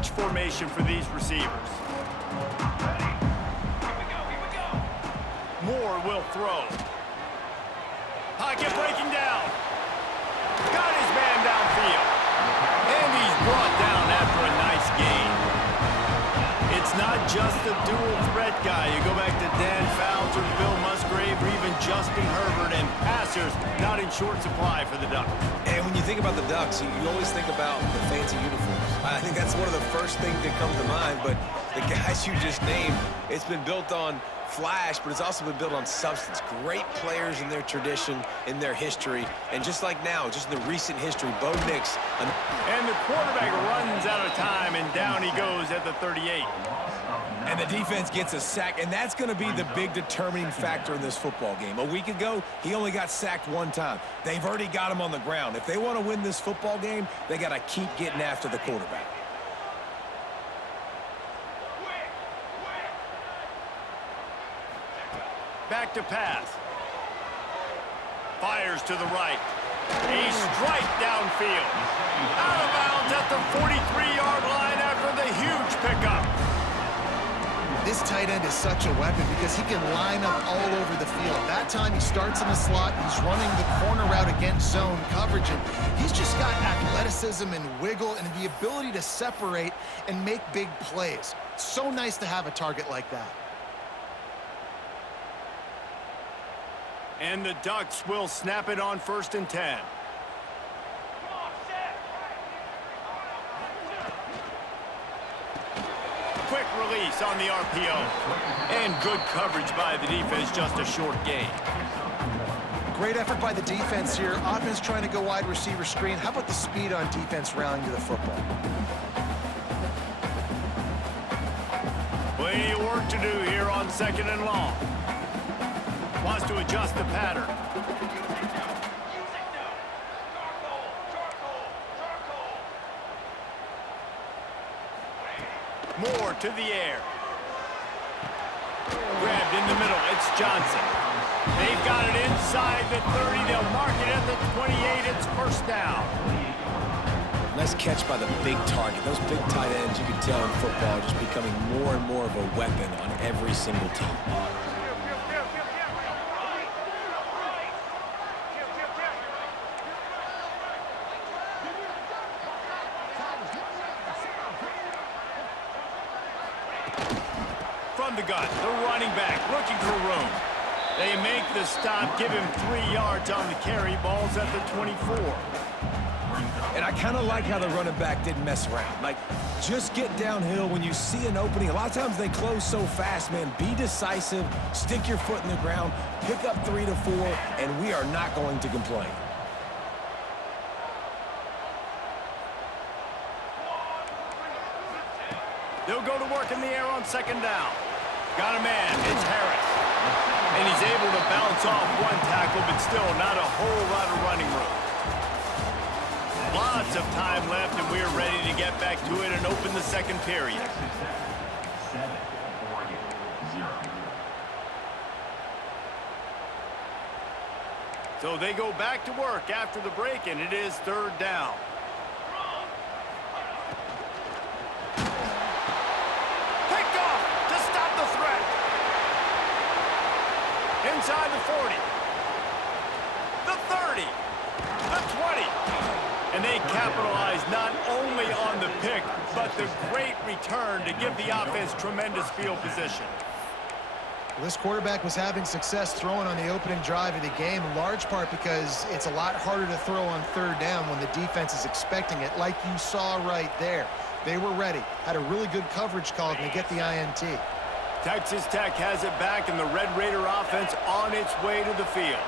bunch formation for these receivers. Moore will throw. Pocket breaking down. Got his man downfield. And he's brought down after a nice gain. It's not just the dual threat guy. You go back to Dan Fouts or Bill Musgrave or even Justin Herbert, and passers not in short supply for the Ducks. And when you think about the Ducks, you always think about the fancy uniforms. I think that's one of the first things that comes to mind, but the guys you just named, it's been built on flash, but it's also been built on substance. Great players in their tradition, in their history, and just like now, just in the recent history, Bo Nix. And the quarterback runs out of time, and down he goes at the 38. And the defense gets a sack, and that's going to be the big determining factor in this football game. A week ago, he only got sacked one time. They've already got him on the ground. If they want to win this football game, they got to keep getting after the quarterback. Back to pass. Fires to the right. A strike downfield. Out of bounds at the 43-yard line after the huge pickup. This tight end is such a weapon because he can line up all over the field. That time he starts in the slot. He's running the corner route against zone coverage. And he's just got athleticism and wiggle and the ability to separate and make big plays. So nice to have a target like that. And the Ducks will snap it on 1st and 10. Quick release on the RPO. And good coverage by the defense, just a short gain. Great effort by the defense here. Offense trying to go wide receiver screen. How about the speed on defense rallying to the football? Plenty of work to do here on 2nd and long. Wants to adjust the pattern. Moore to the air. Grabbed in the middle. It's Johnson. They've got it inside the 30. They'll mark it at the 28. It's 1st down. Nice catch by the big target. Those big tight ends, you can tell in football, are just becoming more and more of a weapon on every single team. From the gun, the running back looking for room. They make the stop, give him 3 yards on the carry. Ball's at the 24. And I kind of like how the running back didn't mess around. Like, just get downhill when you see an opening. A lot of times they close so fast, man. Be decisive, stick your foot in the ground, pick up 3 to 4, and we are not going to complain. They'll go to work in the air on 2nd down. Got a man, it's Harris. And he's able to bounce off one tackle, but still not a whole lot of running room. Lots of time left, and we're ready to get back to it and open the 2nd period. So they go back to work after the break, and it is 3rd down. Inside the 40, the 30, the 20, and they capitalize not only on the pick, but the great return to give the offense tremendous field position. Well, this quarterback was having success throwing on the opening drive of the game, in large part because it's a lot harder to throw on 3rd down when the defense is expecting it, like you saw right there. They were ready, had a really good coverage call, and they get the INT. Texas Tech has it back, and the Red Raider offense on its way to the field.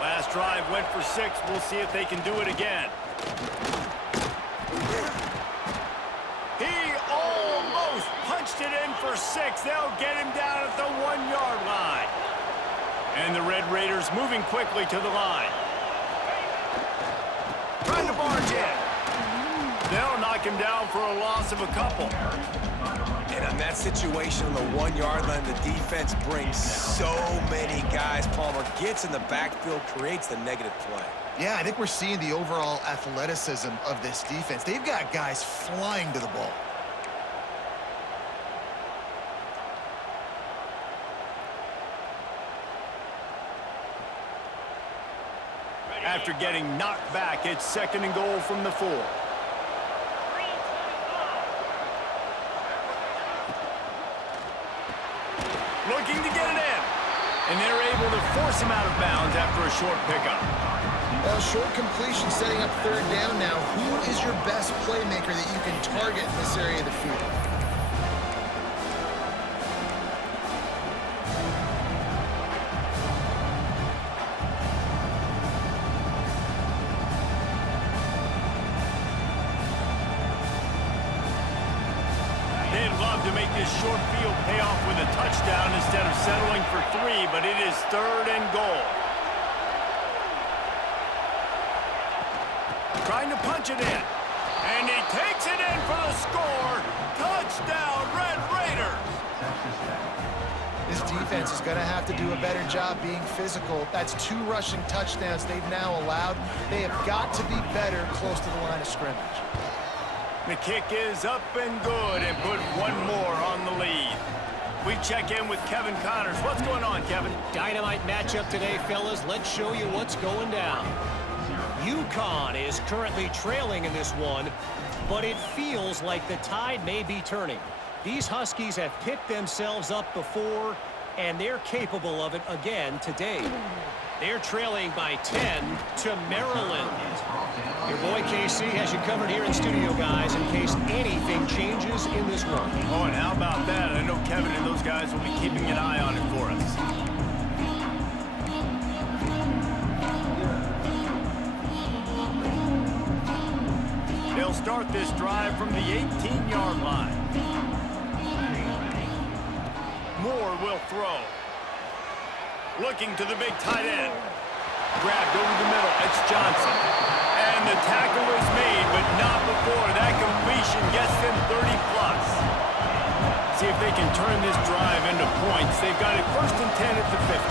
Last drive went for 6. We'll see if they can do it again. He almost punched it in for 6. They'll get him down at the 1-yard line. And the Red Raiders moving quickly to the line. Trying to barge in. They'll knock him down for a loss of a couple. And on that situation on the 1-yard line, the defense brings so many guys. Palmer gets in the backfield, creates the negative play. Yeah, I think we're seeing the overall athleticism of this defense. They've got guys flying to the ball. After getting knocked back, it's 2nd and goal from the 4. Looking to get it in. And they're able to force him out of bounds after a short pickup. Well, short completion setting up 3rd down now. Who is your best playmaker that you can target in this area of the field? They'd love to make this short field pay off with a touchdown instead of settling for 3, but it is 3rd and goal. Trying to punch it in. And he takes it in for the score. Touchdown, Red Raiders. This defense is going to have to do a better job being physical. That's 2 rushing touchdowns they've now allowed. They have got to be better close to the line of scrimmage. The kick is up and good and put 1 more on the lead. We check in with Kevin Connors. What's going on, Kevin? Dynamite matchup today, fellas. Let's show you what's going down. UConn is currently trailing in this one, but it feels like the tide may be turning. These Huskies have picked themselves up before, and they're capable of it again today. They're trailing by 10 to Maryland. Your boy KC has you covered here in studio, guys, in case anything changes in this one. Oh, and how about that? I know Kevin and those guys will be keeping an eye on it for us. They'll start this drive from the 18-yard line. Moore will throw. Looking to the big tight end. Grabbed over the middle. It's Johnson. And the tackle is made, but not before that completion gets them 30-plus. See if they can turn this drive into points. They've got it 1st and 10 at the 50.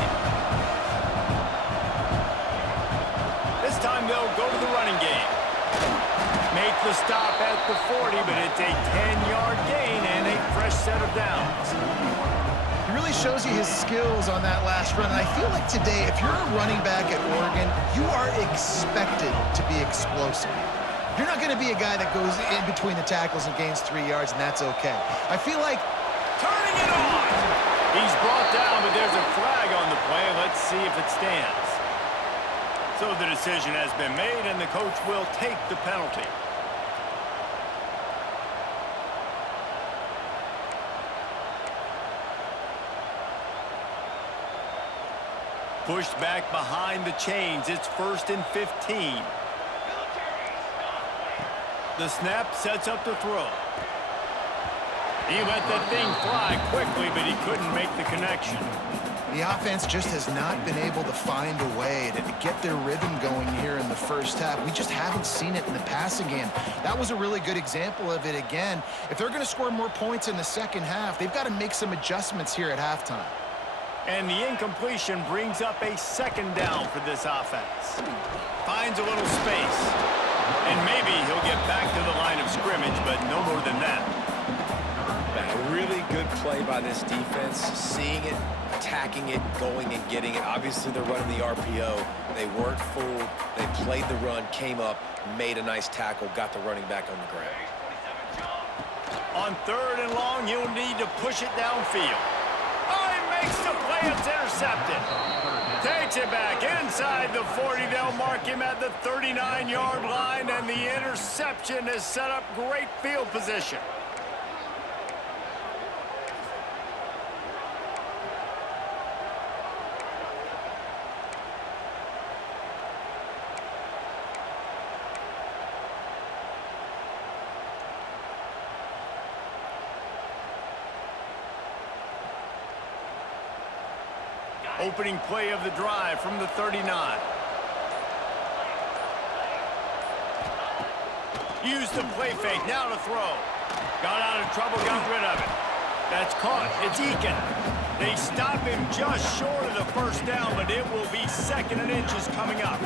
This time they'll go to the running game. Make the stop at the 40, but it's a 10-yard gain and a fresh set of downs. He really shows you his skills on that last run. And I feel like today, if you're a running back at Oregon, you are expected to be explosive. You're not going to be a guy that goes in between the tackles and gains 3 yards, and that's okay. I feel like turning it on. He's brought down, but there's a flag on the play. Let's see if it stands. So the decision has been made, and the coach will take the penalty. Pushed back behind the chains. It's 1st and 15. The snap sets up the throw. He let that thing fly quickly, but he couldn't make the connection. the offense just has not been able to find a way to get their rhythm going here in the first half. We just haven't seen it in the passing game. That was a really good example of it again. If they're going to score more points in the second half, they've got to make some adjustments here at halftime. And the incompletion brings up a second down for this offense. Finds a little space. And maybe he'll get back to the line of scrimmage, but no more than that. A really good play by this defense, seeing it, attacking it, going and getting it. Obviously, they're running the RPO. They weren't fooled. They played the run, came up, made a nice tackle, got the running back on the ground. On third and long, he'll need to push it downfield. Oh, he makes the play. It's intercepted. Takes it back inside the 40. They'll mark him at the 39-yard line, and the interception has set up great field position. Opening play of the drive from the 39. Used the play fake, now to throw. Got out of trouble, got rid of it. That's caught, it's Eakin. They stop him just short of the first down, but it will be second and inches coming up.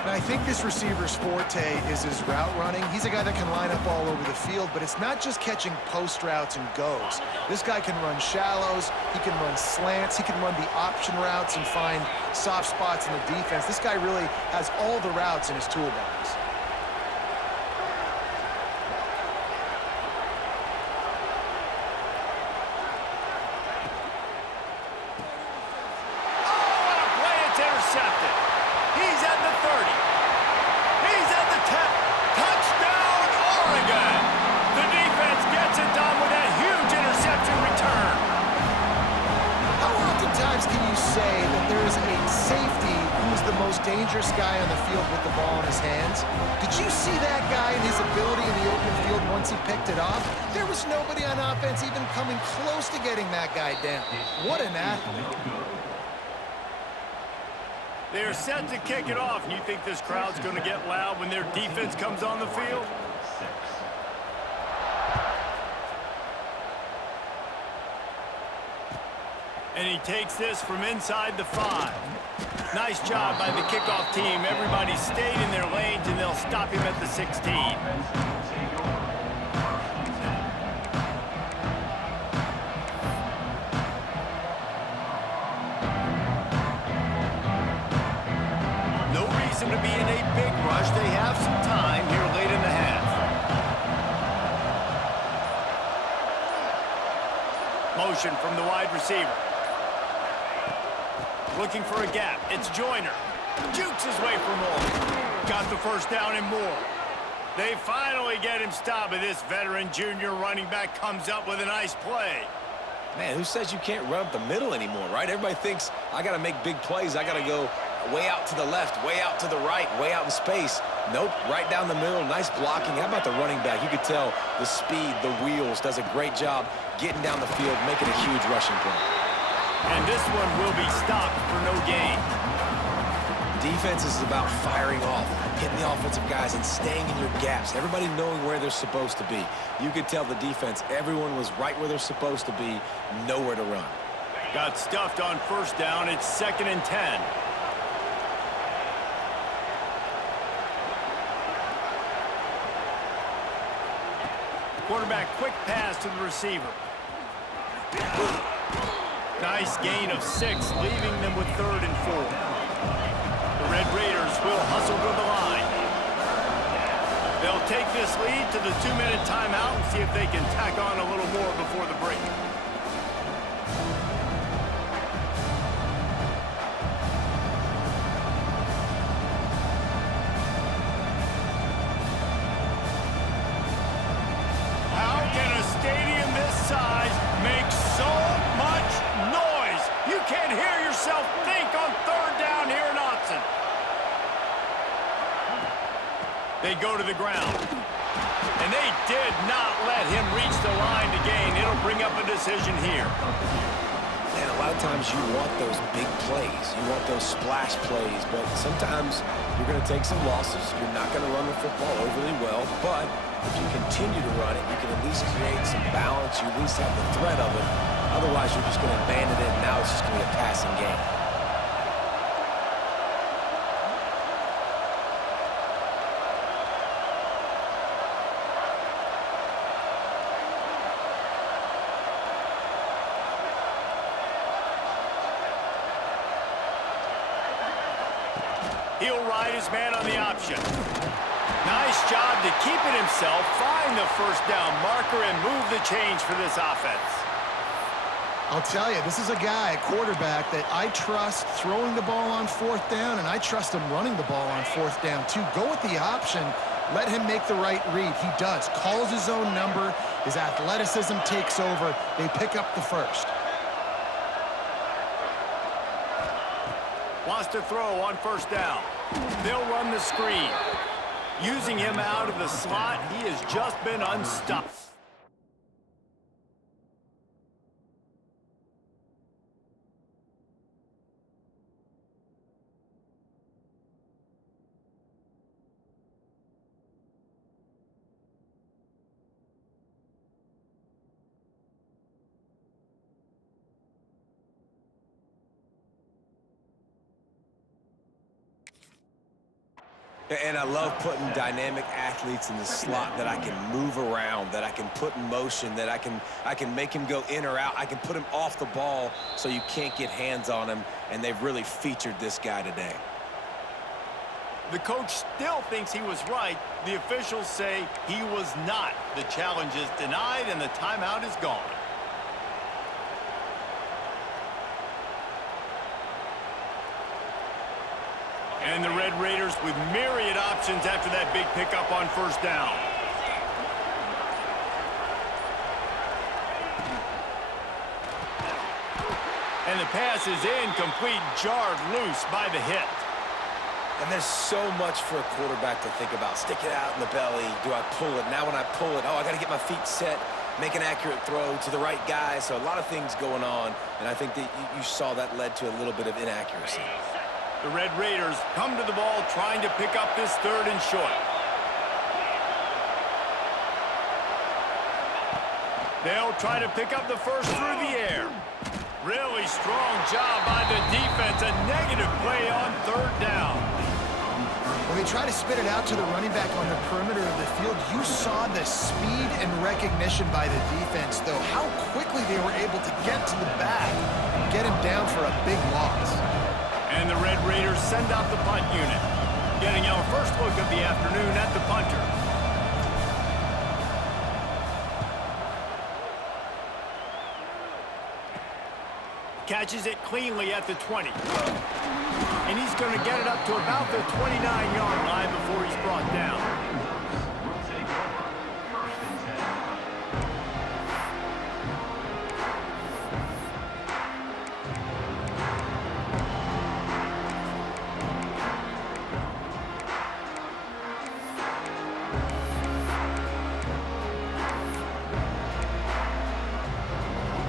And I think this receiver's forte is his route running. He's a guy that can line up all over the field, but it's not just catching post routes and goes. This guy can run shallows, he can run slants, he can run the option routes and find soft spots in the defense. This guy really has all the routes in his toolbox. Intercepted. He's at the 30. He's at the 10. Touchdown, Oregon. The defense gets it done with that huge interception return. How oftentimes can you say that there is a safety who's the most dangerous guy on the field with the ball in his hands? Did you see that guy and his ability in the open field once he picked it off? There was nobody on offense even coming close to getting that guy down. What an athlete. They're set to kick it off. You think this crowd's going to get loud when their defense comes on the field? And he takes this from inside the 5. Nice job by the kickoff team. Everybody stayed in their lanes, and they'll stop him at the 16. To be in a big rush. They have some time here late in the half. Motion from the wide receiver. Looking for a gap. It's Joyner. Jukes his way for more. Got the first down and more. They finally get him stopped, but this veteran junior running back comes up with a nice play. Man, who says you can't run up the middle anymore, right? Everybody thinks I got to make big plays. I got to go way out to the left, way out to the right, way out in space. Nope, right down the middle. Nice blocking. How about the running back? You could tell the speed, the wheels, does a great job getting down the field, making a huge rushing play. And this one will be stopped for no gain. Defense is about firing off, hitting the offensive guys and staying in your gaps. Everybody knowing where they're supposed to be. You could tell the defense, everyone was right where they're supposed to be, nowhere to run. Got stuffed on first down. It's 2nd and 10. Quarterback quick pass to the receiver. Nice gain of 6, leaving them with 3rd and 4. The Red Raiders will hustle to the line. They'll take this lead to the 2-minute timeout and see if they can tack on a little more before the break. How can a stadium this size make so much noise? You can't hear yourself think on 3rd down here in Austin. They go to the ground. And they did not let him reach the line to gain. It'll bring up a decision here. Man, a lot of times you want those big plays. You want those splash plays, but sometimes you're going to take some losses. You're not going to run the football overly well, but if you continue to run it, you can at least create some balance. You at least have the threat of it. Otherwise, you're just going to abandon it, and now it's just going to be a passing game. He'll ride his man on the option. Nice job to keep it himself, find the first down marker, and move the change for this offense. I'll tell you, this is a guy, a quarterback, that I trust throwing the ball on 4th down, and I trust him running the ball on 4th down, too. Go with the option. Let him make the right read. He does. Calls his own number. His athleticism takes over. They pick up the first. Wants to throw on first down. They'll run the screen. Using him out of the slot, he has just been unstopped. And I love putting dynamic athletes in the slot that I can move around, that I can put in motion, that I can make him go in or out. I can put him off the ball so you can't get hands on him, and they've really featured this guy today. The coach still thinks he was right. The officials say he was not. The challenge is denied, and the timeout is gone. And the Red Raiders with myriad options after that big pickup on first down. And the pass is incomplete, jarred loose by the hit. And there's so much for a quarterback to think about. Stick it out in the belly. Do I pull it? Now when I pull it, I got to get my feet set, make an accurate throw to the right guy. So a lot of things going on, and I think that you saw that led to a little bit of inaccuracy. The Red Raiders come to the ball trying to pick up this 3rd and short. They'll try to pick up the first through the air. Really strong job by the defense. A negative play on 3rd down. When they try to spit it out to the running back on the perimeter of the field, you saw the speed and recognition by the defense, though, how quickly they were able to get to the back and get him down for a big loss. And the Red Raiders send out the punt unit. Getting our first look of the afternoon at the punter. Catches it cleanly at the 20. And he's going to get it up to about the 29-yard line before he's brought down.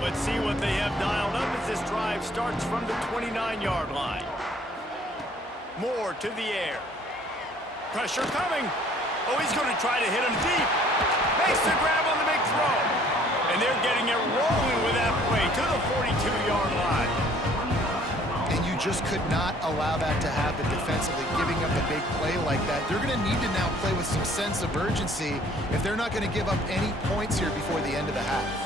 Let's see what they have dialed up as this drive starts from the 29-yard line. Moore to the air. Pressure coming. Oh, he's going to try to hit him deep. Makes the grab on the big throw. And they're getting it rolling with that play to the 42-yard line. And you just could not allow that to happen defensively, giving up a big play like that. They're going to need to now play with some sense of urgency if they're not going to give up any points here before the end of the half.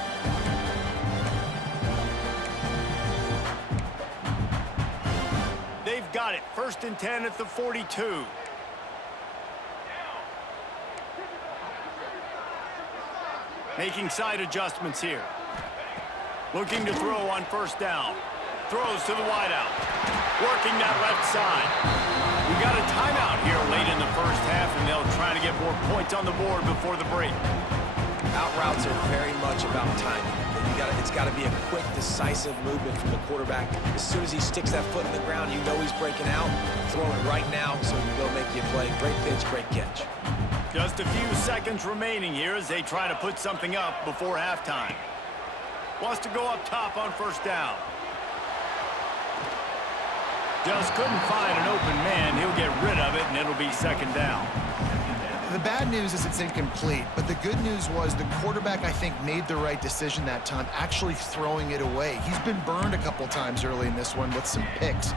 Got it. 1st and 10 at the 42. Making side adjustments here. Looking to throw on first down. Throws to the wideout. Working that left side. We got a timeout here late in the first half, and they'll try to get more points on the board before the break. Out routes are very much about timing. It's got to be a quick, decisive movement from the quarterback. As soon as he sticks that foot in the ground, you know he's breaking out. Throw it right now so he can go make you a play. Great pitch, great catch. Just a few seconds remaining here as they try to put something up before halftime. Wants to go up top on first down. Just couldn't find an open man. He'll get rid of it, and it'll be 2nd down. The bad news is it's incomplete, but the good news was the quarterback, I think, made the right decision that time, actually throwing it away. He's been burned a couple times early in this one with some picks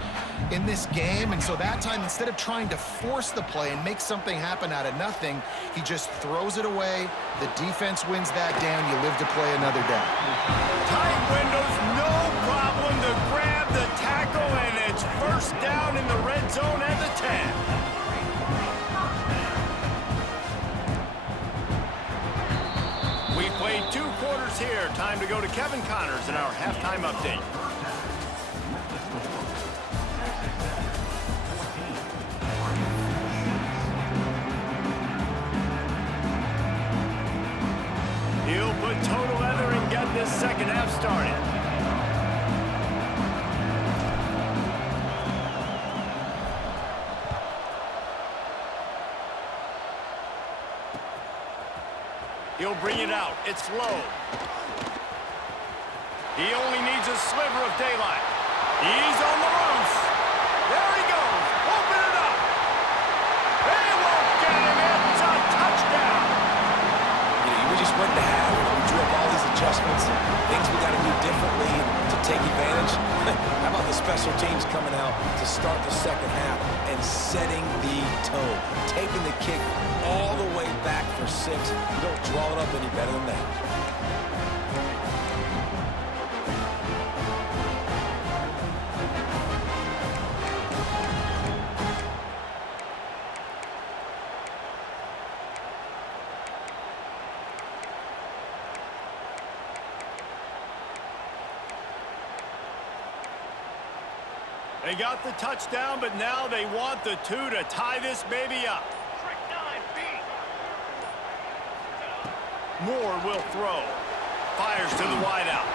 in this game, and so that time, instead of trying to force the play and make something happen out of nothing, he just throws it away. The defense wins that down. You live to play another day. Tight windows, no problem to grab the tackle, and it's 1st down in the red zone at the 10. We played 2 quarters here. Time to go to Kevin Connors in our halftime update. He'll put total leather and get this 2nd half started. He'll bring it out. It's low. He only needs a sliver of daylight. He's on the ropes. There he goes. Open it up. They won't get him. It's a touchdown. We just went to half. We drew up all these adjustments. defense, things we got to do differently to take advantage. How about the special teams coming out to start the second half and setting the tone, taking the kick all the way back for 6. You don't draw it up any better than that. They got the touchdown, but now they want the 2 to tie this baby up. Moore will throw. Fires to the wideout.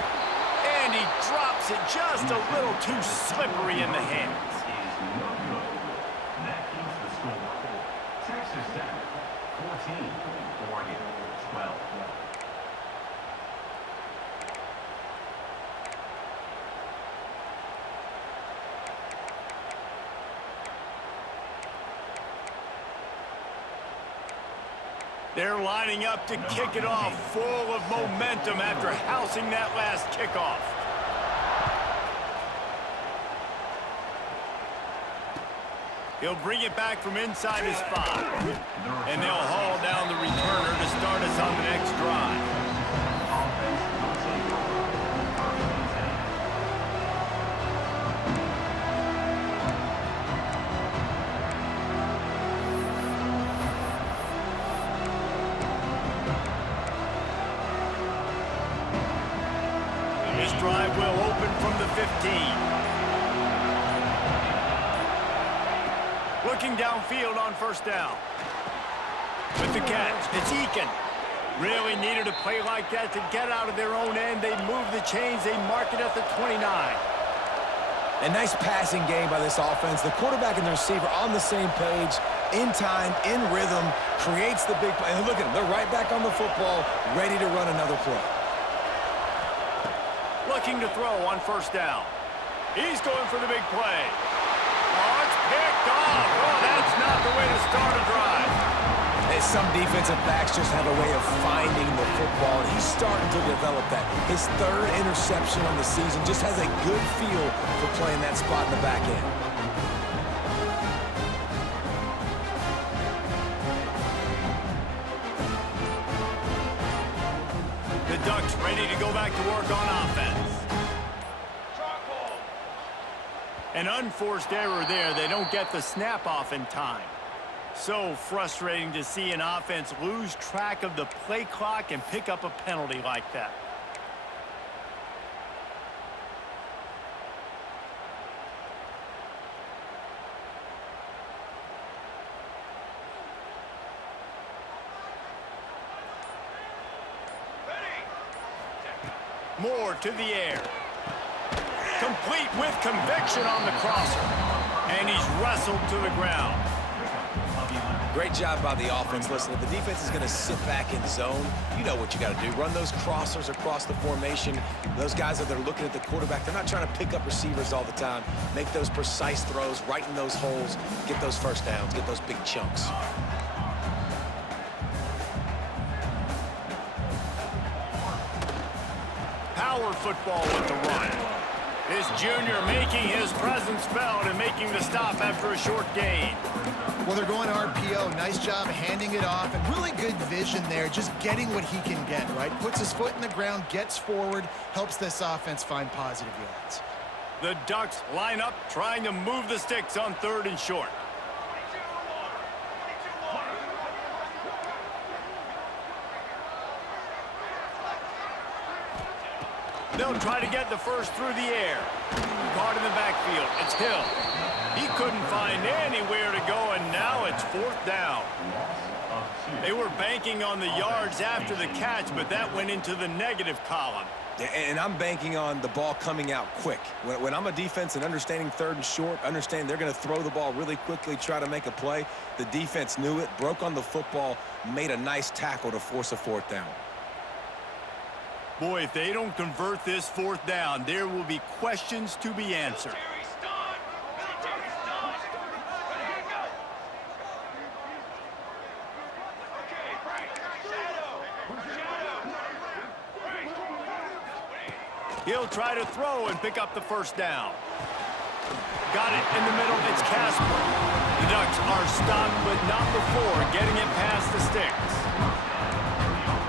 And he drops it just a little too slippery in the hands. That keeps the score. Texas Tech, 14, Oregon, 12. They're lining up to kick it off, full of momentum after housing that last kickoff. He'll bring it back from inside his 5. And they'll haul down the returner to start us on the next drive. This drive will open from the 15. Looking downfield on first down. With the catch, it's Eakin. Really needed a play like that to get out of their own end. They move the chains. They mark it at the 29. A nice passing game by this offense. The quarterback and the receiver on the same page, in time, in rhythm, creates the big play. And look at them. They're right back on the football, ready to run another play. Looking to throw on first down. He's going for the big play. Oh, it's picked off. Oh, that's not the way to start a drive. And some defensive backs just have a way of finding the football, and he's starting to develop that. His 3rd interception on the season, just has a good feel for playing that spot in the back end. The Ducks ready to go back to work on offense. An unforced error there. They don't get the snap off in time. So frustrating to see an offense lose track of the play clock and pick up a penalty like that. Moore to the air. Complete with conviction on the crosser. And he's wrestled to the ground. Great job by the offense. Listen, if the defense is going to sit back in zone, you know what you got to do. Run those crossers across the formation. Those guys that are looking at the quarterback, they're not trying to pick up receivers all the time. Make those precise throws, right in those holes, get those first downs, get those big chunks. Power football with the run. This junior making his presence felt and making the stop after a short gain. Well, they're going RPO. Nice job handing it off, and really good vision there, just getting what he can get, right? Puts his foot in the ground, gets forward, helps this offense find positive yards. The Ducks line up, trying to move the sticks on 3rd and short. They'll try to get the first through the air. Caught in the backfield. It's Hill. He couldn't find anywhere to go, and now it's 4th down. They were banking on the yards after the catch, but that went into the negative column. And I'm banking on the ball coming out quick. When I'm a defense and understanding 3rd and short, understand they're going to throw the ball really quickly, try to make a play. The defense knew it, broke on the football, made a nice tackle to force a 4th down. Boy, if they don't convert this 4th down, there will be questions to be answered. He'll try to throw and pick up the first down. Got it in the middle. It's Casper. The Ducks are stopped, but not before getting it past the sticks.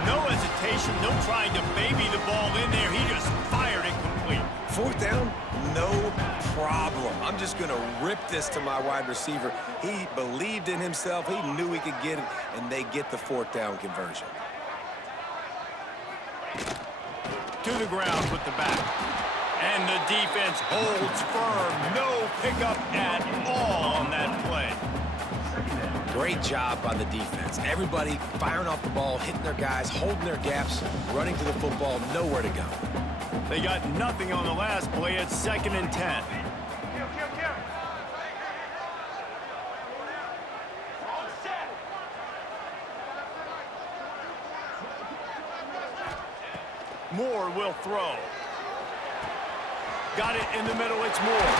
No hesitation, no trying to baby the ball in there. He just fired it complete. Fourth down, no problem. I'm just going to rip this to my wide receiver. He believed in himself. He knew he could get it, and they get the fourth down conversion. To the ground with the back. And the defense holds firm. No pickup at all on that play. Great job by the defense. Everybody firing off the ball, hitting their guys, holding their gaps, running to the football, nowhere to go. They got nothing on the last play. It's 2nd and 10. Moore will throw. Got it in the middle. It's Moore.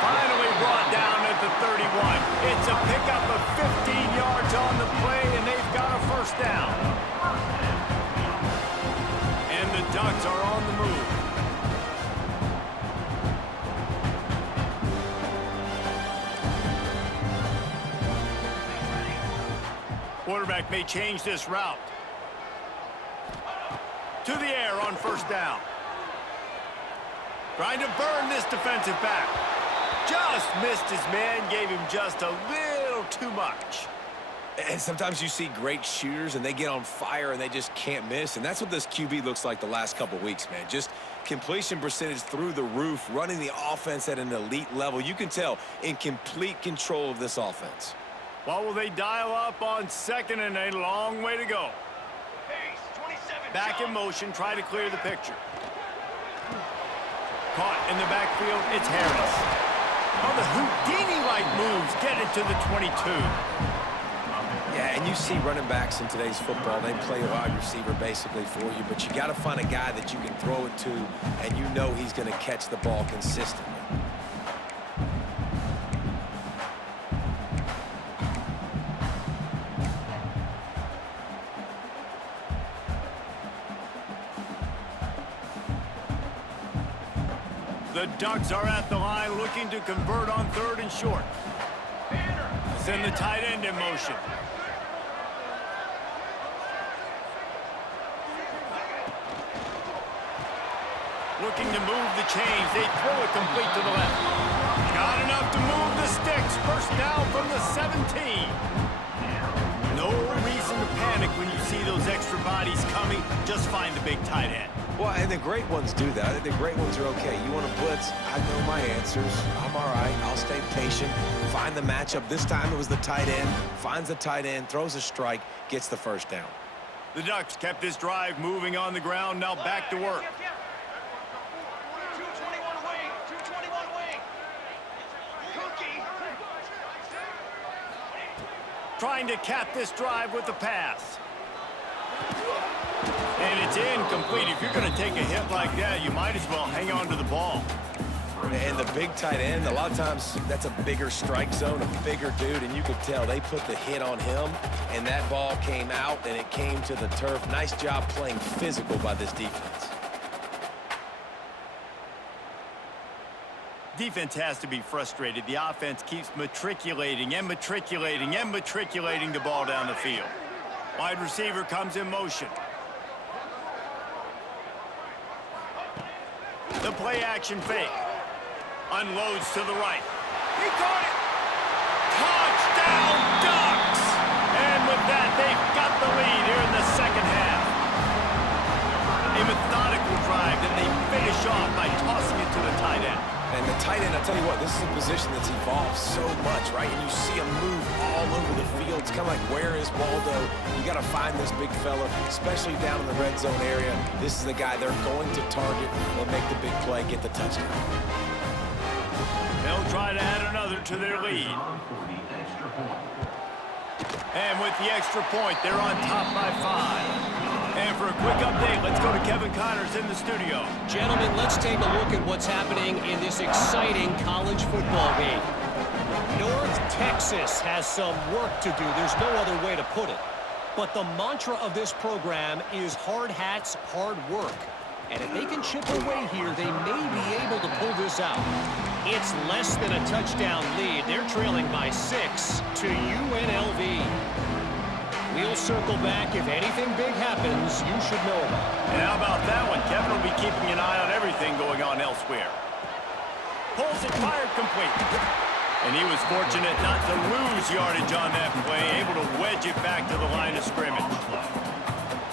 Finally brought down at the 31. It's a pickup of 15 yards on the play, and they've got a first down. And the Ducks are on the move. Quarterback may change this route. To the air on first down. Trying to burn this defensive back. Just missed his man, gave him just a little too much. And sometimes you see great shooters, and they get on fire, and they just can't miss. And that's what this QB looks like the last couple weeks, man. Just completion percentage through the roof, running the offense at an elite level. You can tell in complete control of this offense. What will they dial up on 2nd and a long way to go? Back in motion, try to clear the picture. Caught in the backfield, it's Harris. Oh, the Houdini-like moves get it to the 22. Yeah, and you see running backs in today's football, they play a wide receiver basically for you, but you got to find a guy that you can throw it to, and you know he's going to catch the ball consistently. The Ducks are at the line looking to convert on 3rd and short. Send the tight end in motion. Looking to move the chains. They throw it complete to the left. Got enough to move the sticks. First down from the 17. No reason to panic when you see those extra bodies coming. Just find the big tight end. Well, and the great ones do that. I think the great ones are okay. You want to blitz? I know my answers. I'm all right. I'll stay patient. Find the matchup. This time it was the tight end. Finds the tight end, throws a strike, gets the first down. The Ducks kept this drive moving on the ground. Now back to work. 221 wing. 221 wing. Cookie. Trying to cap this drive with the pass. And it's incomplete. If you're going to take a hit like that, you might as well hang on to the ball. And the big tight end, a lot of times that's a bigger strike zone, a bigger dude, and you could tell they put the hit on him, and that ball came out, and it came to the turf. Nice job playing physical by this defense. Defense has to be frustrated. The offense keeps matriculating and matriculating and matriculating the ball down the field. Wide receiver comes in motion. The play action fake. Unloads to the right. He caught it. Touchdown, Ducks! And with that, they've got the lead here in the second half. A methodical drive that they finish off by tossing it to the tight end. And the tight end, I'll tell you what, this is a position that's evolved so much, right? And you see him move all over the field. It's kind of like, where is Waldo? You got to find this big fella, especially down in the red zone area. This is the guy they're going to target and make the big play, get the touchdown. They'll try to add another to their lead. And with the extra point, they're on top by 5. And for a quick update, let's go to Kevin Connors in the studio. Gentlemen, let's take a look at what's happening in this exciting college football game. North Texas has some work to do. There's no other way to put it. But the mantra of this program is hard hats, hard work. And if they can chip away here, they may be able to pull this out. It's less than a touchdown lead. They're trailing by 6 to UNLV. We'll circle back. If anything big happens, you should know about it. And how about that one? Kevin will be keeping an eye on everything going on elsewhere. Pulls it, fired complete. And he was fortunate not to lose yardage on that play, able to wedge it back to the line of scrimmage.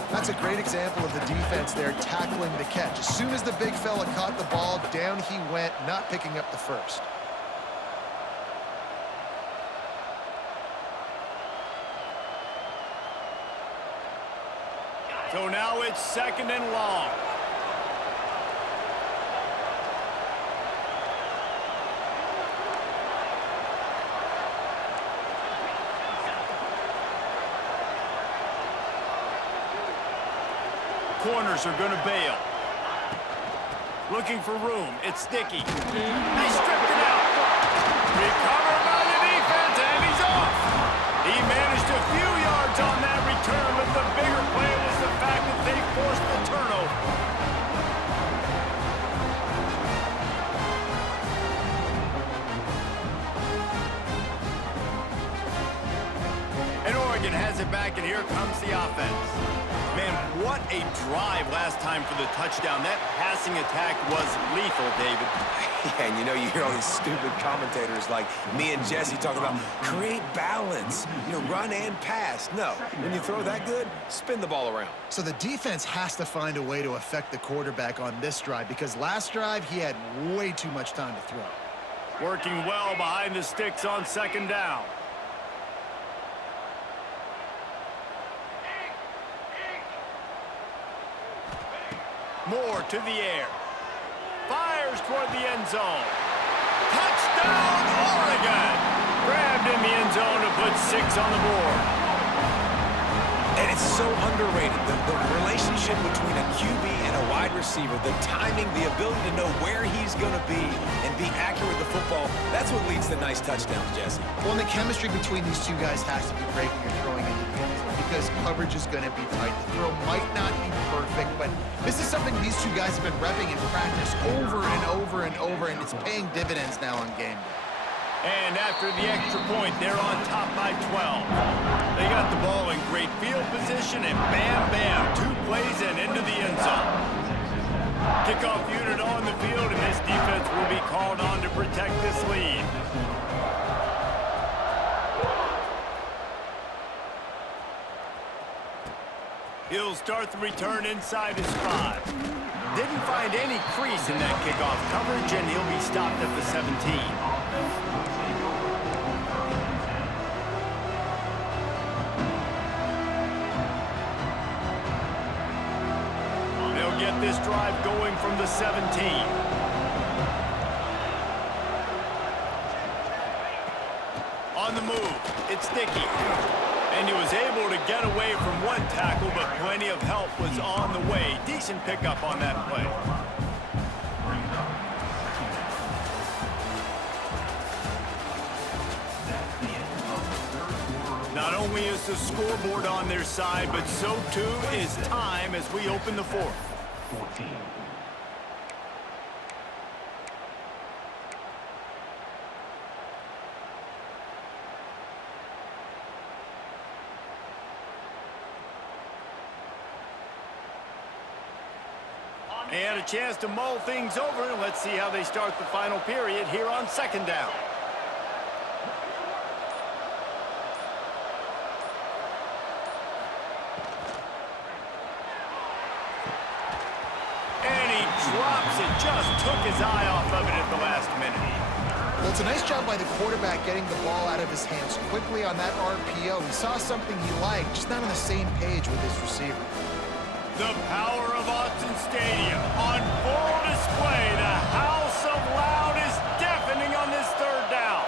That's a great example of the defense there tackling the catch. As soon as the big fella caught the ball, down he went, not picking up the first. So now it's 2nd and long. Corners are going to bail. Looking for room. It's Sticky. They stripped it out. Recovered by the defense, and he's off. He managed a few yards on that return, but the bigger play was the fact that they forced the turnover. And Oregon has it back, and here comes the offense. Man, what a drive last time for the touchdown. That passing attack was lethal, David. Yeah, and you know, you hear all these stupid commentators like me and Jesse talking about create balance, you know, run and pass. No, when you throw that good, spin the ball around. So the defense has to find a way to affect the quarterback on this drive because last drive he had way too much time to throw. Working well behind the sticks on 2nd down. Moore to the air. Fires toward the end zone. Touchdown, Oregon! Grabbed in the end zone to put 6 on the board. And it's so underrated, the relationship between a QB and a wide receiver, the timing, the ability to know where he's going to be and be accurate with the football, that's what leads to nice touchdowns, Jesse. Well, and the chemistry between these two guys has to be great when you're throwing into the end zone because coverage is going to be tight. The throw might not be perfect, but this is something these two guys have been repping in practice over and over and over, and it's paying dividends now on game day. And after the extra point, they're on top by 12. They got the ball in great field position, and bam, bam, 2 plays and into the end zone. Kickoff unit on the field, and this defense will be called on to protect this lead. He'll start the return inside his 5. Didn't find any crease in that kickoff coverage, and he'll be stopped at the 17. Get this drive going from the 17. On the move, it's Sticky. And he was able to get away from one tackle, but plenty of help was on the way. Decent pickup on that play. Not only is the scoreboard on their side, but so too is time as we open the 4th. 14. They had a chance to mull things over. Let's see how they start the final period here on 2nd down. Drops it, just took his eye off of it at the last minute. Well, it's a nice job by the quarterback getting the ball out of his hands quickly on that RPO. He saw something he liked, just not on the same page with his receiver. The power of Austin Stadium on full display. The house of loud is deafening on this 3rd down.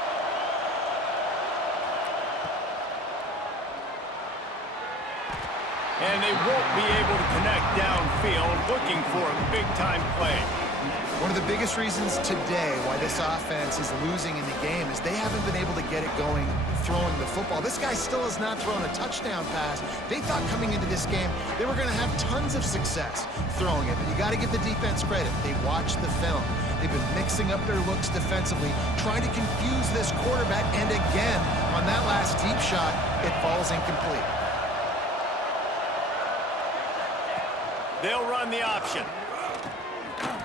And they won't be able to connect downfield, looking for a big-time play. One of the biggest reasons today why this offense is losing in the game is they haven't been able to get it going throwing the football. This guy still has not thrown a touchdown pass. They thought coming into this game they were going to have tons of success throwing it, but you got to give the defense credit. They watched the film. They've been mixing up their looks defensively, trying to confuse this quarterback, and again, on that last deep shot, it falls incomplete. They'll run the option.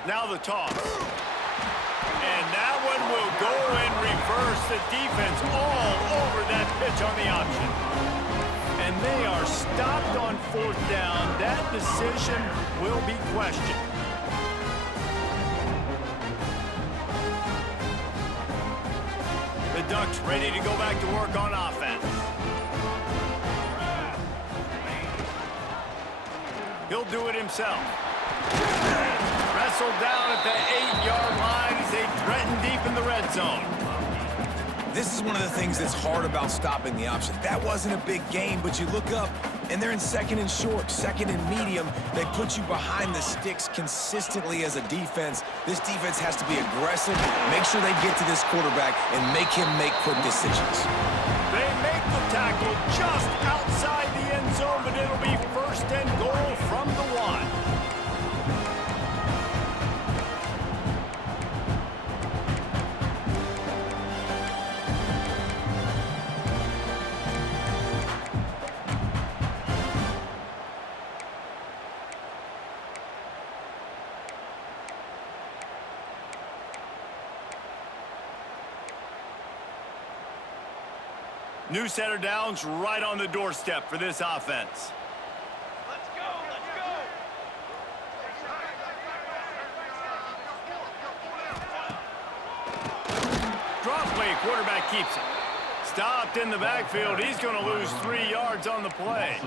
Now the toss. And that one will go in reverse. The defense all over that pitch on the option. And they are stopped on 4th down. That decision will be questioned. The Ducks ready to go back to work on offense. He'll do it himself. Wrestled down at the 8-yard line as they threaten deep in the red zone. This is one of the things that's hard about stopping the option. That wasn't a big gain, but you look up, and they're in 2nd and short, 2nd and medium. They put you behind the sticks consistently as a defense. This defense has to be aggressive, make sure they get to this quarterback, and make him make quick decisions. They make the tackle just outside the end zone, but it'll be 1st and goal from the 1. New set of downs right on the doorstep for this offense. Let's go, let's go. Drop play, quarterback keeps it. Stopped in the backfield. He's going to lose 3 yards on the play.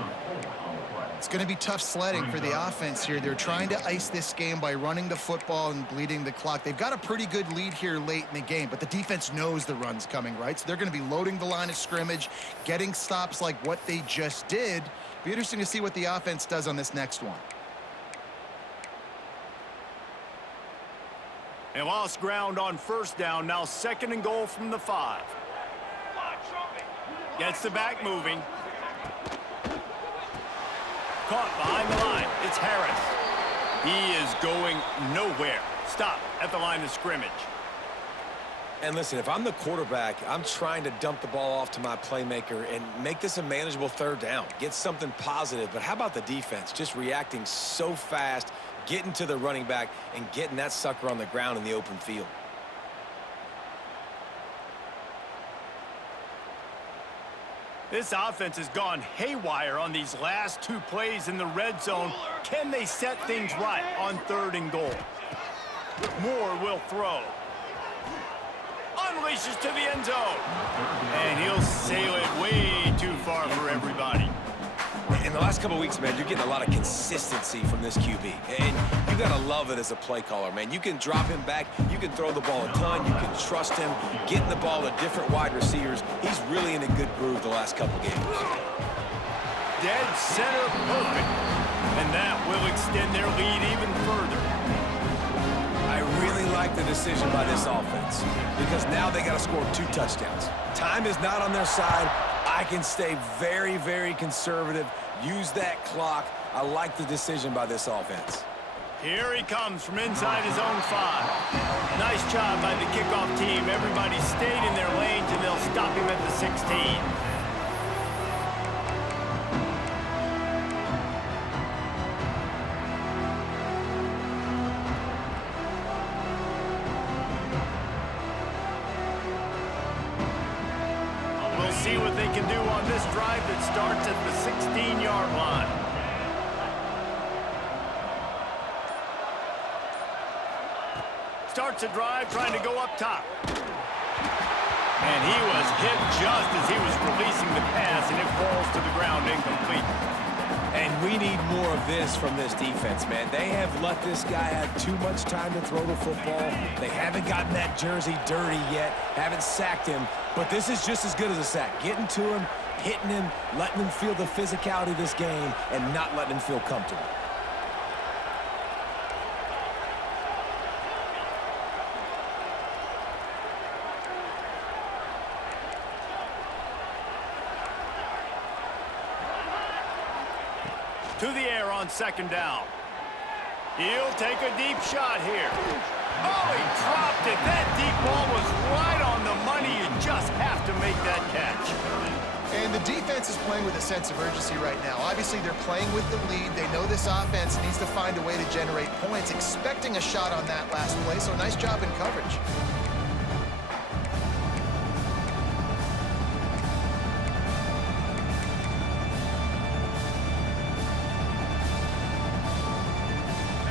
It's going to be tough sledding for the offense here. They're trying to ice this game by running the football and bleeding the clock. They've got a pretty good lead here late in the game, but the defense knows the run's coming, right? So they're going to be loading the line of scrimmage, getting stops like what they just did. Be interesting to see what the offense does on this next one. They lost ground on 1st down. Now 2nd and goal from the 5. Gets the back moving. Caught behind the line. It's Harris. He is going nowhere. Stop at the line of scrimmage. And listen, if I'm the quarterback, I'm trying to dump the ball off to my playmaker and make this a manageable 3rd down. Get something positive. But how about the defense? Just reacting so fast, getting to the running back, and getting that sucker on the ground in the open field. This offense has gone haywire on these last 2 plays in the red zone. Can they set things right on 3rd and goal? Moore will throw. Unleashes to the end zone. And he'll sail it way too far for everybody. In the last couple of weeks, man, you're getting a lot of consistency from this QB. And you got to love it as a play caller, man. You can drop him back. You can throw the ball a ton. You can trust him, getting the ball to different wide receivers. He's really in a good groove the last couple games. Dead center perfect. And that will extend their lead even further. I really like the decision by this offense because now they got to score 2 touchdowns. Time is not on their side. I can stay very, very conservative, use that clock. I like the decision by this offense. Here he comes from inside his own 5. Nice job by the kickoff team. Everybody stayed in their lanes, and they'll stop him at the 16. See what they can do on this drive that starts at the 16-yard line. Starts a drive trying to go up top. And he was hit just as he was releasing the pass, and it falls to the ground incomplete. And we need more of this from this defense, man. They have let this guy have too much time to throw the football. They haven't gotten that jersey dirty yet, haven't sacked him. But this is just as good as a sack. Getting to him, hitting him, letting him feel the physicality of this game, and not letting him feel comfortable. to the air on second down. He'll take a deep shot here. Oh, he dropped it. That deep ball was right on the money. You just have to make that catch. And the defense is playing with a sense of urgency right now. Obviously, they're playing with the lead. They know this offense needs to find a way to generate points, expecting a shot on that last play, so nice job in coverage.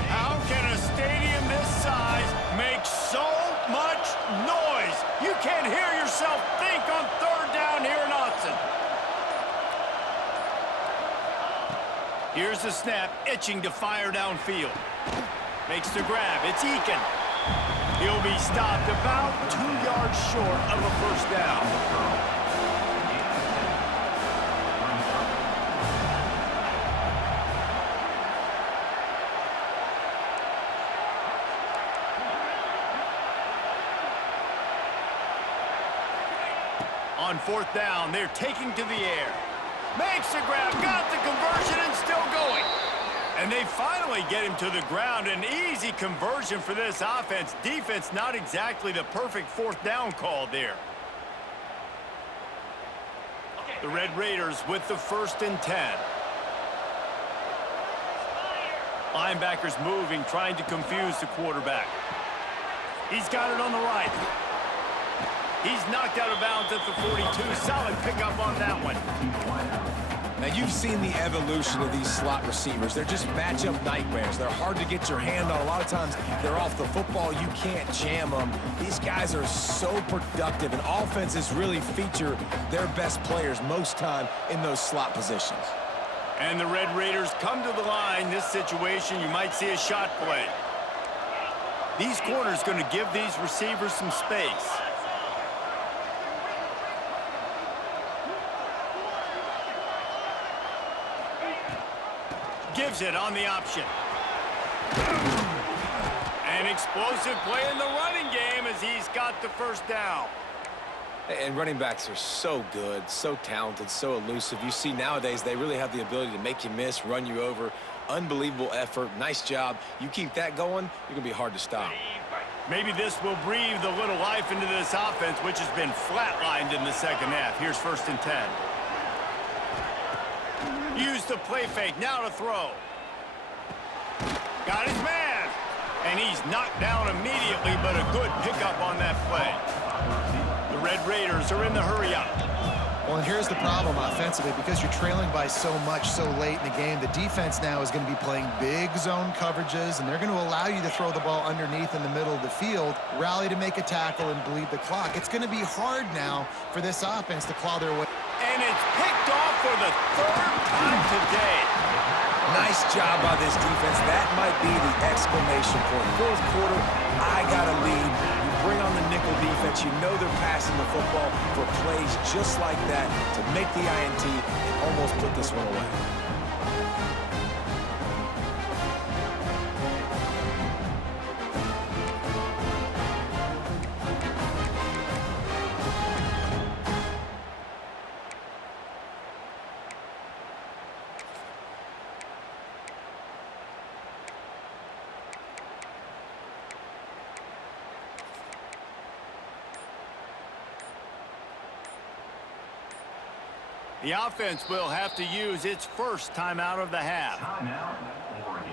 How can a stadium this size make so much noise? You can't hear yourself think on third down here in Austin. Here's the snap, itching to fire downfield. Makes the grab, it's Eakin. He'll be stopped about 2 yards short of a first down. On fourth down, they're taking to the air. Makes the grab, got the conversion, and still going. And they finally get him to the ground. An easy conversion for this offense. Defense, not exactly the perfect fourth down call there. The Red Raiders with the 1st and 10. Linebackers moving, trying to confuse the quarterback. He's got it on the right. He's knocked out of bounds at the 42. Solid pickup on that one. Now, you've seen the evolution of these slot receivers. They're just matchup nightmares. They're hard to get your hand on. A lot of times, they're off the football. You can't jam them. These guys are so productive, and offenses really feature their best players most time in those slot positions. And the Red Raiders come to the line. This situation, you might see a shot play. These corners going to give these receivers some space. Gives it on the option. An explosive play in the running game as he's got the first down. And running backs are so good, so talented, so elusive. You see nowadays they really have the ability to make you miss, run you over. Unbelievable effort. Nice job. You keep that going, you're going to be hard to stop. Maybe this will breathe a little life into this offense, which has been flatlined in the second half. Here's 1st and 10. Use the play fake, now to throw. Got his man. And he's knocked down immediately, but a good pickup on that play. The Red Raiders are in the hurry-up. Well, and here's the problem offensively. Because you're trailing by so much so late in the game, the defense now is going to be playing big zone coverages, and they're going to allow you to throw the ball underneath in the middle of the field, rally to make a tackle, and bleed the clock. It's going to be hard now for this offense to claw their way. And it's picked off for the 3rd time today. Nice job by this defense. That might be the exclamation point. 4th quarter, I got a lead. You bring on the nickel defense. You know they're passing the football for plays just like that to make the INT and almost put this one away. The offense will have to use its first timeout of the half. Timeout, Oregon.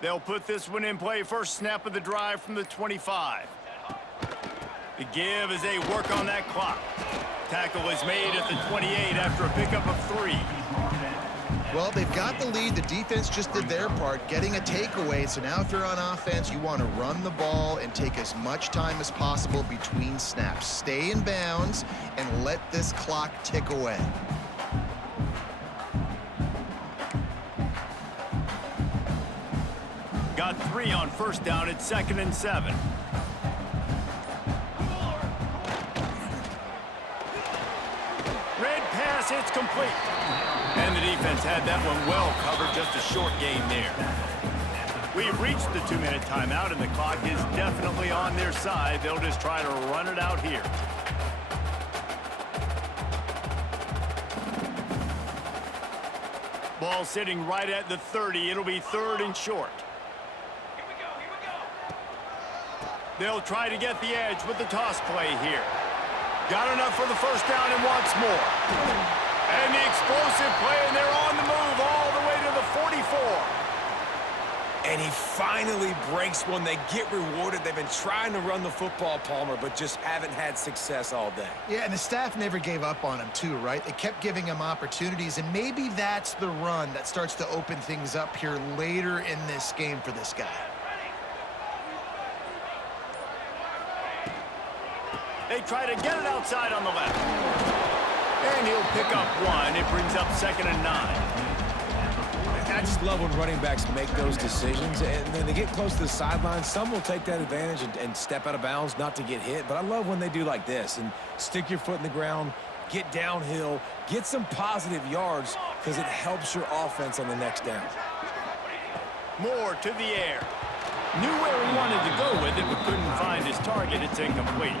They'll put this one in play. First snap of the drive from the 25. The give as they work on that clock. Tackle is made at the 28 after a pickup of 3. Well, they've got the lead. The defense just did their part, getting a takeaway. So now if you're on offense, you want to run the ball and take as much time as possible between snaps. Stay in bounds and let this clock tick away. Got 3 on first down at 2nd and 7. Red pass, it's complete. And the defense had that one well covered, just a short gain there. We've reached the 2-minute timeout, and the clock is definitely on their side. They'll just try to run it out here. Ball sitting right at the 30. It'll be 3rd and short. Here we go. They'll try to get the edge with the toss play here. Got enough for the first down and wants more. And the explosive play, and they're on the move all the way to the 44. And he finally breaks one. They get rewarded. They've been trying to run the football, Palmer, but just haven't had success all day. Yeah, and the staff never gave up on him too, right? They kept giving him opportunities, and maybe that's the run that starts to open things up here later in this game for this guy. They try to get it outside on the left. And he'll pick up 1. It brings up 2nd and 9. I just love when running backs make those decisions, and then they get close to the sideline. Some will take that advantage and step out of bounds not to get hit, but I love when they do like this and stick your foot in the ground, get downhill, get some positive yards because it helps your offense on the next down. Moore to the air. Knew where he wanted to go with it, but couldn't find his target. It's incomplete.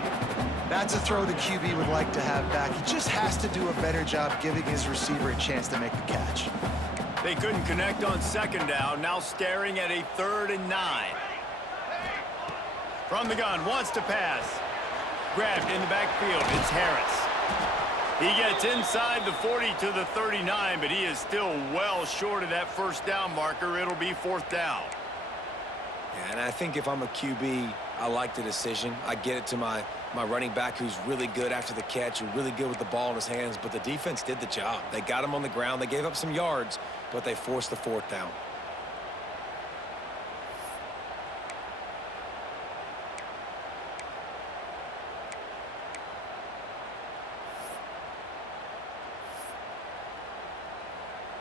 That's a throw the QB would like to have back. He just has to do a better job giving his receiver a chance to make the catch. They couldn't connect on 2nd down. Now staring at a 3rd and 9. From the gun, wants to pass. Grabbed in the backfield. It's Harris. He gets inside the 40 to the 39, but he is still well short of that first down marker. It'll be 4th down. Yeah, and I think if I'm a QB, I like the decision. I get it to my running back who's really good after the catch and really good with the ball in his hands, but the defense did the job. They got him on the ground. They gave up some yards, but they forced the 4th down.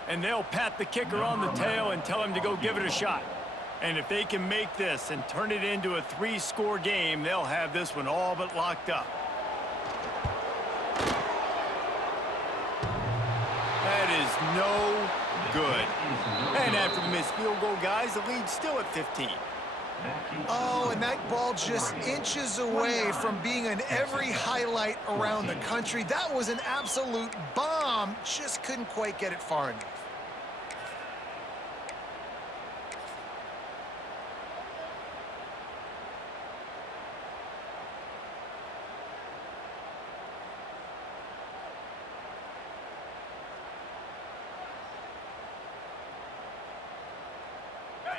And they'll pat the kicker on the tail and tell him to go give it a shot. And if they can make this and turn it into a 3-score game, they'll have this one all but locked up. That is no good. And after the missed field goal, guys, the lead's still at 15. Oh, and that ball just inches away from being in every highlight around the country. That was an absolute bomb. Just couldn't quite get it far enough.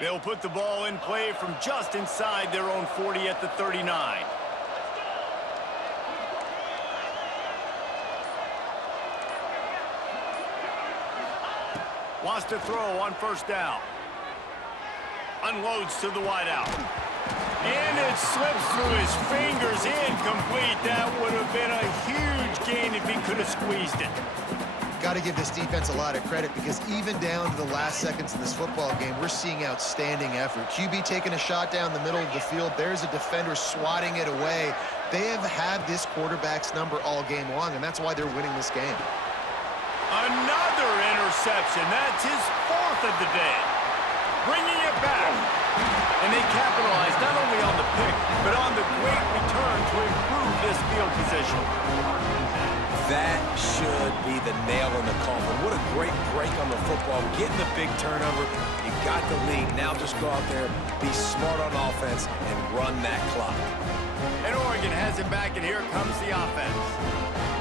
They'll put the ball in play from just inside their own 40 at the 39. Wants to throw on first down. Unloads to the wideout. And it slips through his fingers, incomplete. That would have been a huge gain if he could have squeezed it. Got to give this defense a lot of credit because even down to the last seconds in this football game, we're seeing outstanding effort. QB taking a shot down the middle of the field. There's a defender swatting it away. They have had this quarterback's number all game long, and that's why they're winning this game. Another interception. That's his 4th of the day. Bringing it back. And they capitalize not only on the pick, but on the great return to improve this field position. That should be the nail in the coffin. What a great break on the football. Getting the big turnover. You got the lead. Now just go out there, be smart on offense, and run that clock. And Oregon has it back, and here comes the offense.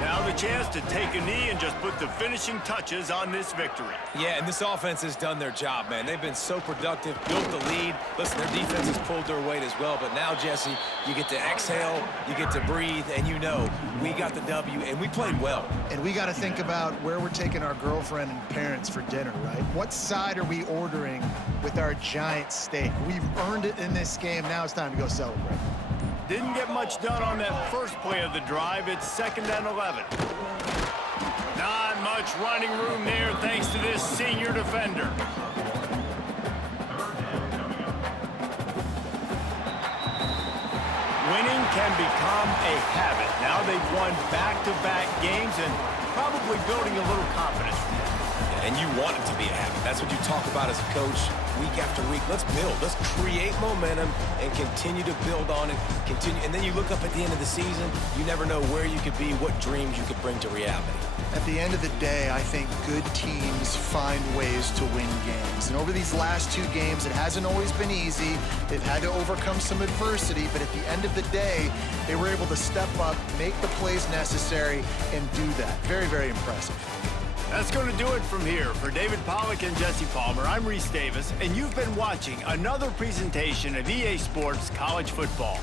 Now the chance to take a knee and just put the finishing touches on this victory. Yeah, and this offense has done their job, man. They've been so productive, built the lead. Listen, their defense has pulled their weight as well. But now, Jesse, you get to exhale, you get to breathe, and you know we got the W, and we played well. And we got to think about where we're taking our girlfriend and parents for dinner, right? What side are we ordering with our giant steak? We've earned it in this game. Now it's time to go celebrate. Didn't get much done on that first play of the drive. It's 2nd and 11. Not much running room there thanks to this senior defender. Winning can become a habit. Now they've won back-to-back games and probably building a little confidence from it. And you want it to be a habit. That's what you talk about as a coach week after week. Let's build. Let's create momentum and continue to build on it. And then you look up at the end of the season, you never know where you could be, what dreams you could bring to reality. At the end of the day, I think good teams find ways to win games. And over these last 2 games, it hasn't always been easy. They've had to overcome some adversity, but at the end of the day, they were able to step up, make the plays necessary, and do that. Very, very impressive. That's going to do it from here. For David Pollack and Jesse Palmer, I'm Reese Davis, and you've been watching another presentation of EA Sports College Football.